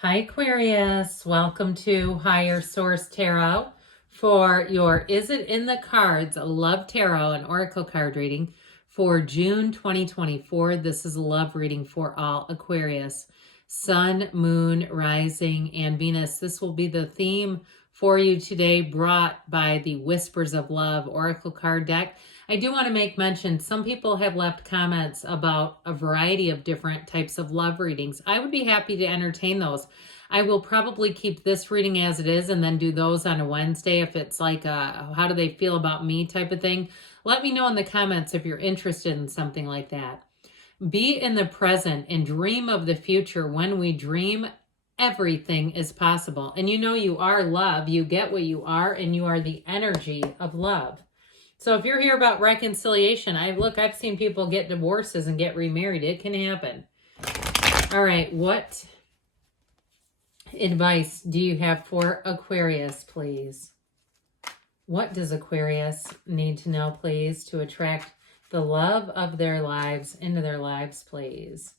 Hi Aquarius, welcome to Higher Source Tarot for your Is It in the Cards Love Tarot and Oracle card reading for June 2024. This is a love reading for all Aquarius, Sun, Moon, Rising, and Venus. This will be the theme for you today, brought by the Whispers of Love Oracle card deck. I do want to make mention, some people have left comments about a variety of different types of love readings. I would be happy to entertain those. I will probably keep this reading as it is and then do those on a Wednesday if it's like a how do they feel about me type of thing. Let me know in the comments if you're interested in something like that. Be in the present and dream of the future. When we dream, everything is possible. And you know you are love. You get what you are, and you are the energy of love. So if you're here about reconciliation, I've seen people get divorces and get remarried. It can happen. All right, what advice do you have for Aquarius, please? What does Aquarius need to know, please, to attract the love of their lives into their lives, please?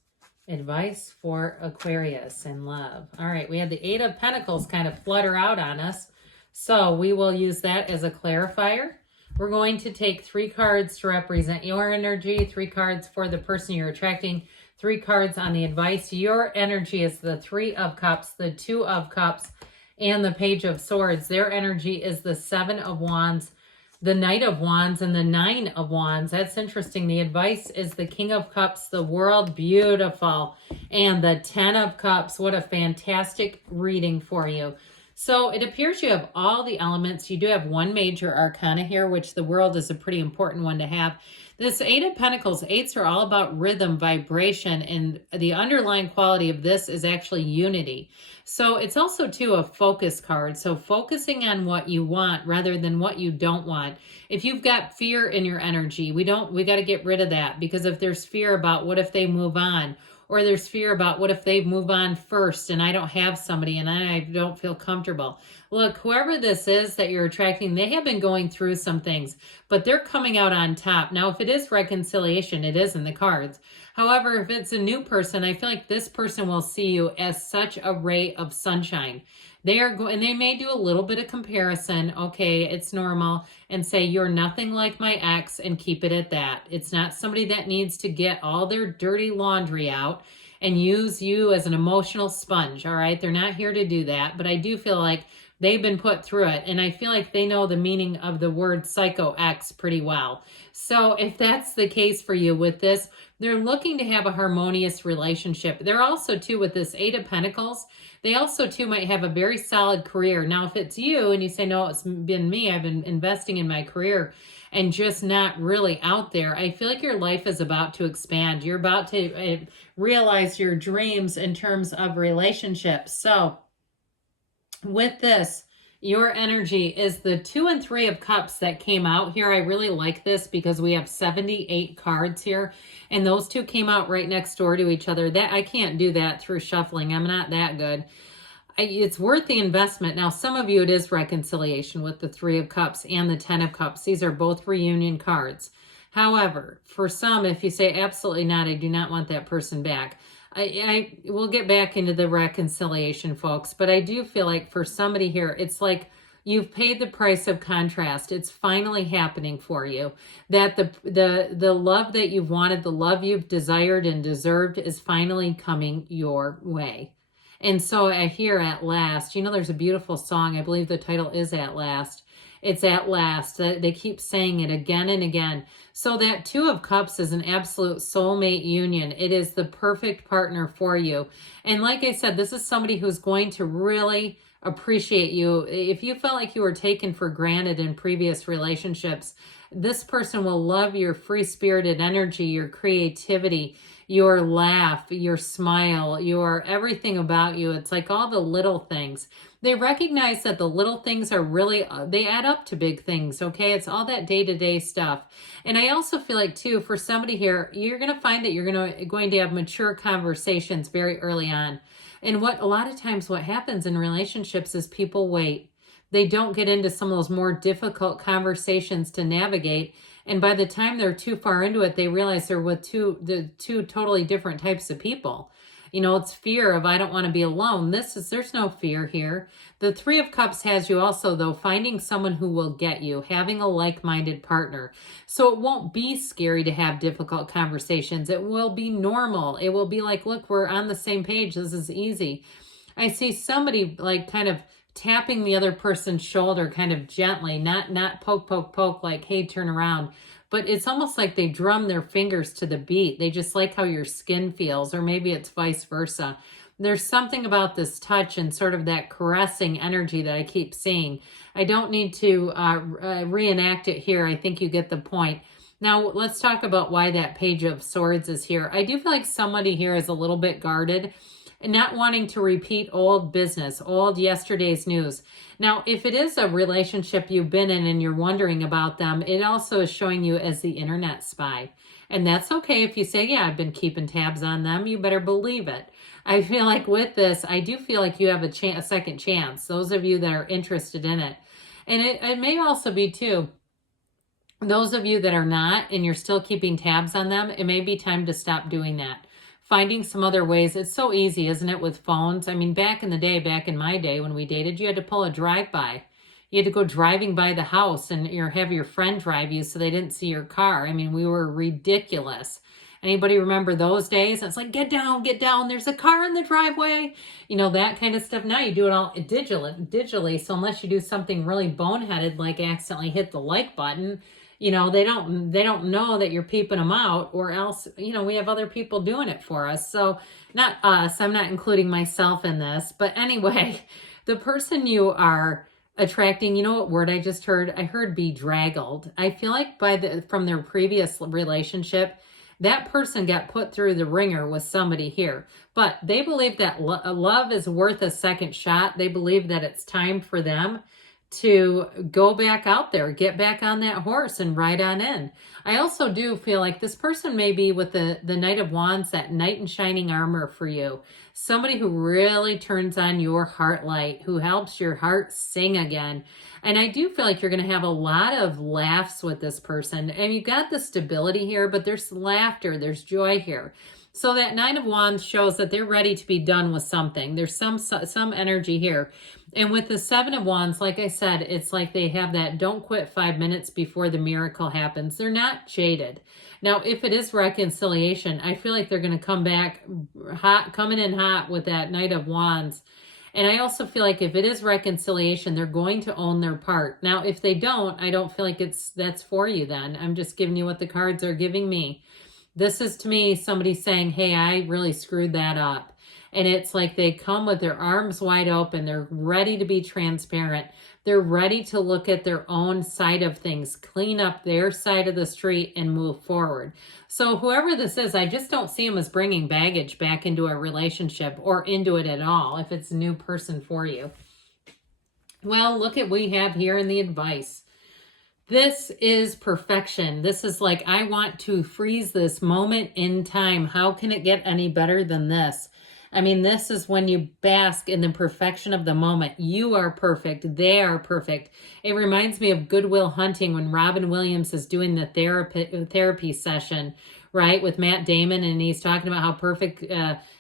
Advice for Aquarius and love. All right, we had the Eight of Pentacles kind of flutter out on us, so we will use that as a clarifier. We're going to take 3 cards to represent your energy, 3 cards for the person you're attracting, 3 cards on the advice. Your energy is the 3 of Cups, the 2 of Cups, and the Page of Swords. Their energy is the 7 of Wands, the Knight of Wands, and the 9 of Wands. That's interesting. The advice is the King of Cups, the World, beautiful, and the 10 of Cups. What a fantastic reading for you. So it appears you have all the elements. You do have 1 major arcana here, which the World is a pretty important one to have. This 8 of Pentacles, 8s are all about rhythm, vibration, and the underlying quality of this is actually unity. So it's also, too, a focus card. So focusing on what you want rather than what you don't want. If you've got fear in your energy, we got to get rid of that, because if there's fear about what if they move on, or there's fear about what if they move on first and I don't have somebody and I don't feel comfortable. Look, whoever this is that you're attracting, they have been going through some things, but they're coming out on top. Now, if it is reconciliation, it is in the cards. However, if it's a new person, I feel like this person will see you as such a ray of sunshine. And they may do a little bit of comparison. Okay, it's normal, and say you're nothing like my ex and keep it at that. It's not somebody that needs to get all their dirty laundry out and use you as an emotional sponge. All right, they're not here to do that, but I do feel like they've been put through it, and I feel like they know the meaning of the word psycho ex pretty well. So if that's the case for you with this, they're looking to have a harmonious relationship. They're also, too, with this 8 of Pentacles, they also, too, might have a very solid career. Now, if it's you and you say, no, it's been me, I've been investing in my career and just not really out there, I feel like your life is about to expand. You're about to realize your dreams in terms of relationships. So with this, your energy is the 2 and 3 of Cups that came out here. I really like this because we have 78 cards here, and those 2 came out right next door to each other. That I can't do that through shuffling. I'm not that good. It's worth the investment. Now, some of you, it is reconciliation with the 3 of Cups and the 10 of Cups. These are both reunion cards. However, for some, if you say absolutely not, I do not want that person back, I will get back into the reconciliation, folks, but I do feel like for somebody here, it's like you've paid the price of contrast. It's finally happening for you. That the love that you've wanted, the love you've desired and deserved is finally coming your way. And so I hear At Last. You know, there's a beautiful song. I believe the title is At Last. It's at last. They keep saying it again and again. So that 2 of Cups is an absolute soulmate union. It is the perfect partner for you. And like I said, this is somebody who's going to really appreciate you. If you felt like you were taken for granted in previous relationships, this person will love your free-spirited energy, your creativity, your laugh, your smile, your everything about you. It's like all the little things. They recognize that the little things are really, they add up to big things, okay? It's all that day-to-day stuff. And I also feel like, too, for somebody here, you're going to find that you're going to have mature conversations very early on. And a lot of times what happens in relationships is people wait. They don't get into some of those more difficult conversations to navigate. And by the time they're too far into it, they realize they're with two totally different types of people. You know, it's fear of, I don't want to be alone. There's no fear here. The Three of Cups has you also, though, finding someone who will get you, having a like-minded partner. So it won't be scary to have difficult conversations. It will be normal. It will be like, look, we're on the same page. This is easy. I see somebody like kind of tapping the other person's shoulder kind of gently, not poke, poke, poke, like, hey, turn around. But it's almost like they drum their fingers to the beat. They just like how your skin feels, or maybe it's vice versa. There's something about this touch and sort of that caressing energy that I keep seeing. I don't need to reenact it here. I think you get the point. Now, let's talk about why that Page of Swords is here. I do feel like somebody here is a little bit guarded and not wanting to repeat old business, old yesterday's news. Now, if it is a relationship you've been in and you're wondering about them, it also is showing you as the internet spy. And that's okay if you say, yeah, I've been keeping tabs on them. You better believe it. I feel like with this, I do feel like you have a second chance, those of you that are interested in it. And it may also be, too, those of you that are not and you're still keeping tabs on them, it may be time to stop doing that. Finding some other ways. It's so easy, isn't it, with phones? I mean, back in my day when we dated, you had to pull a drive-by. You had to go driving by the house and have your friend drive you so they didn't see your car. I mean, we were ridiculous. Anybody remember those days? It's like, get down, there's a car in the driveway. You know, that kind of stuff. Now you do it all digitally. So unless you do something really boneheaded, like accidentally hit the like button, you know, they don't know that you're peeping them out, or else, you know, we have other people doing it for us. So not us, I'm not including myself in this, but anyway, the person you are attracting, you know what word I just heard? I heard bedraggled. I feel like from their previous relationship, that person got put through the ringer with somebody here, but they believe that love is worth a second shot. They believe that it's time for them to go back out there, get back on that horse and ride on in. I also do feel like this person may be with the Knight of Wands, that knight in shining armor for you. Somebody who really turns on your heart light, who helps your heart sing again. And I do feel like you're going to have a lot of laughs with this person. And you've got the stability here, but there's laughter, there's joy here. So that Nine of Wands shows that they're ready to be done with something. There's some energy here. And with the Seven of Wands, like I said, it's like they have that don't quit 5 minutes before the miracle happens. They're not jaded. Now, if it is reconciliation, I feel like they're going to come back hot, coming in hot with that Knight of Wands. And I also feel like if it is reconciliation, they're going to own their part. Now, if they don't, I don't feel like that's for you then. I'm just giving you what the cards are giving me. This is, to me, somebody saying, hey, I really screwed that up. And it's like they come with their arms wide open. They're ready to be transparent. They're ready to look at their own side of things, clean up their side of the street and move forward. So whoever this is, I just don't see them as bringing baggage back into a relationship or into it at all if it's a new person for you. Well, look at what we have here in the advice. This is perfection. This is like, I want to freeze this moment in time. How can it get any better than this? I mean, this is when you bask in the perfection of the moment. You are perfect. They are perfect. It reminds me of Good Will Hunting when Robin Williams is doing the therapy session, right, with Matt Damon, and he's talking about how perfect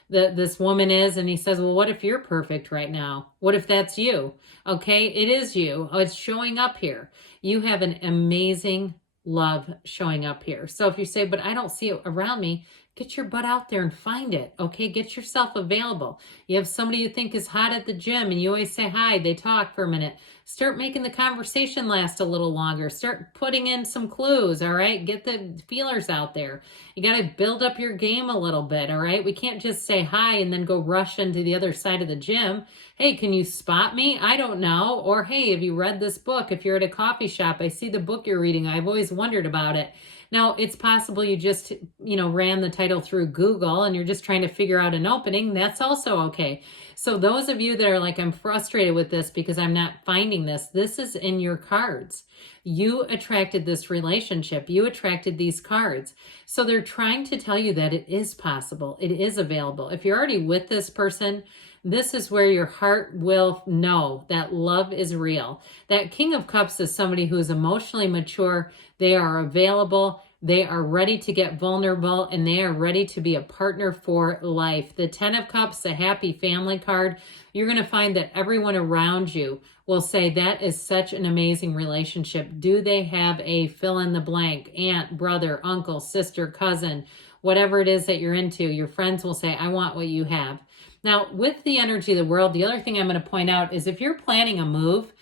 this woman is, and he says, well, what if you're perfect right now? What if that's you? Okay, it is you. Oh, it's showing up here. You have an amazing love showing up here. So if you say, but I don't see it around me, get your butt out there and find it, okay? Get yourself available. You have somebody you think is hot at the gym and you always say hi, they talk for a minute. Start making the conversation last a little longer. Start putting in some clues, all right? Get the feelers out there. You got to build up your game a little bit, all right? We can't just say hi and then go rush into the other side of the gym. Hey, can you spot me? I don't know. Or, hey, have you read this book? If you're at a coffee shop, I see the book you're reading. I've always wondered about it. Now, it's possible you just, ran the title through Google and you're just trying to figure out an opening. That's also okay. So those of you that are like, I'm frustrated with this because I'm not finding this is in your cards. You attracted this relationship. You attracted these cards. So they're trying to tell you that it is possible. It is available. If you're already with this person, this is where your heart will know that love is real. That King of Cups is somebody who's emotionally mature. They are available. They are ready to get vulnerable, and they are ready to be a partner for life. The 10 of Cups, the happy family card, you're going to find that everyone around you will say that is such an amazing relationship. Do they have a fill in the blank, aunt, brother, uncle, sister, cousin, whatever it is that you're into? Your friends will say, I want what you have. Now, with the energy of the world, the other thing I'm going to point out is if you're planning a move,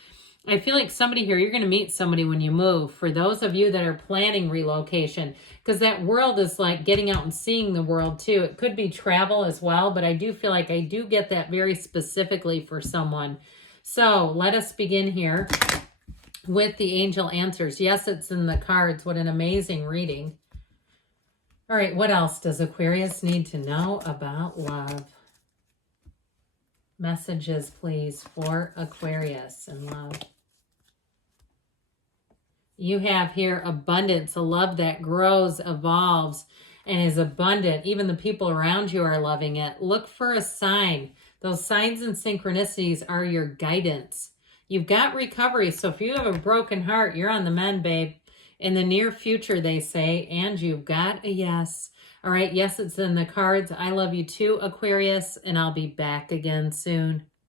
I feel like somebody here, you're going to meet somebody when you move. For those of you that are planning relocation, because that world is like getting out and seeing the world too. It could be travel as well, but I do feel like I do get that very specifically for someone. So let us begin here with the angel answers. Yes, it's in the cards. What an amazing reading. All right, what else does Aquarius need to know about love? Messages, please, for Aquarius and love. You have here abundance, a love that grows, evolves, and is abundant. Even the people around you are loving it. Look for a sign. Those signs and synchronicities are your guidance. You've got recovery. So if you have a broken heart, you're on the mend, babe. In the near future, they say, and you've got a yes. All right, yes, it's in the cards. I love you too, Aquarius, and I'll be back again soon.